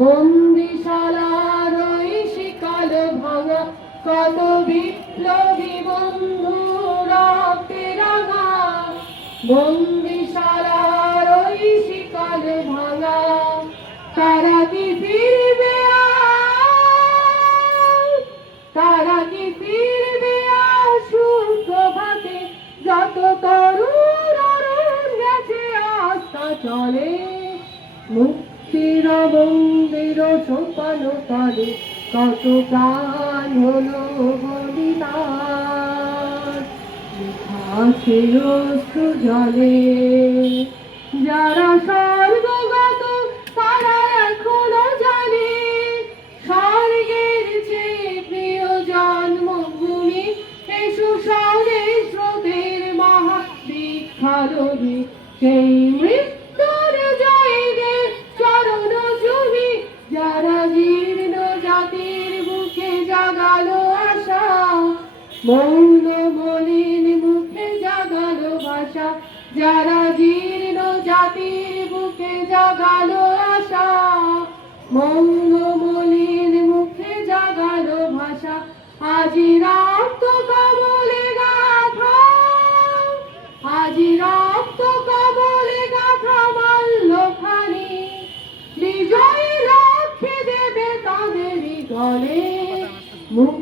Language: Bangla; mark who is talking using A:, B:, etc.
A: বন্দিশালার ওই শিকাল ভাঙা? কত বিপ্লবী বন্ধুরা ফেরাঙা বন্দিশালার ওই শিকাল ভাঙা? তারা কি ফিরবে? তারা কি যত তরুণ গেছে, আস্থা চলে। মুক্তির মন্দির সোপান কত প্রাণ হলো বলিদান আছে জলে, যারা স্বর্গগত তারা এখনও জানে, স্বর্গের চেয়ে প্রিয় জন্মভূমি এসো সরে স্রোতের মহা সেই মৌন মলিন মুখে জাগালো ভাষা, যারা জীর্ণ জাতির বুকে জাগালো আশা। মৌন মলিন মুখে জাগালো ভাষা, আজি রক্ত কমলে গাথা আজি রক্ত কমলে গাথা মাল্য খানি বিজয় লক্ষ্যে দেবে তাদেরই গলে মন্দির